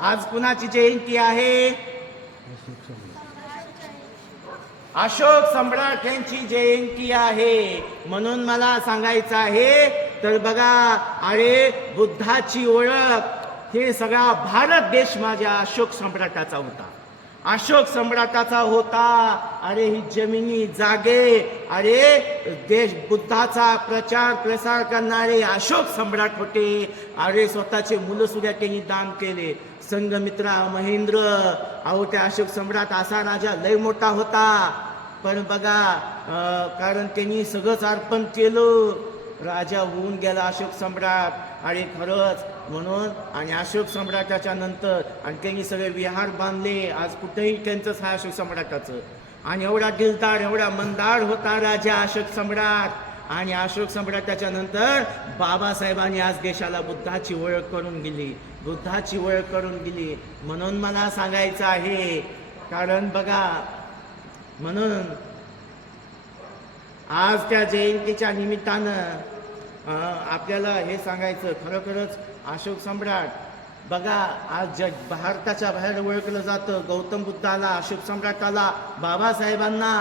आज कुणाची जयंती आहे? अशोक सम्राट यांची जयंती आहे. म्हणून मला सांगायचं आहे तर बघा, अरे बुद्धाची ओळख हे सगळा भारत देश माझ्या अशोक सम्राटाचा होता. अशोक सम्राटाचा होता. अरे ही जमिनी जागे, अरे देश बुद्धाचा प्रचार प्रसार करणारे अशोक सम्राट होते. अरे स्वतःचे मुलं सुद्धा त्यांनी दान केले. संघमित्रा महेंद्र, अहो त्या अशोक सम्राट असा राजा लय मोठा होता. पण बघा कारण त्यांनी सगळंच अर्पण केलं, राजा होऊन गेला अशोक सम्राट. आणि खरंच म्हणून आणि अशोक सम्राटाच्या नंतर आणि त्यांनी सगळे विहार बांधले. आज कुठेही त्यांचंच हा अशोक सम्राटाचं. आणि एवढा दिलदार एवढा मंदार होता राजा अशोक सम्राट. आणि अशोक सम्राटाच्या नंतर बाबासाहेबांनी आज देशाला बुद्धाची ओळख करून दिली, बुद्धाची ओळख करून दिली. म्हणून मला सांगायचं आहे, कारण बघा म्हणून आज त्या जयंतीच्या निमित्तानं आपल्याला हे सांगायचं, खरोखरच अशोक सम्राट बघा आज भारताच्या बाहेर ओळखलं जातं. गौतम बुद्धाला, अशोक सम्राटाला, बाबासाहेबांना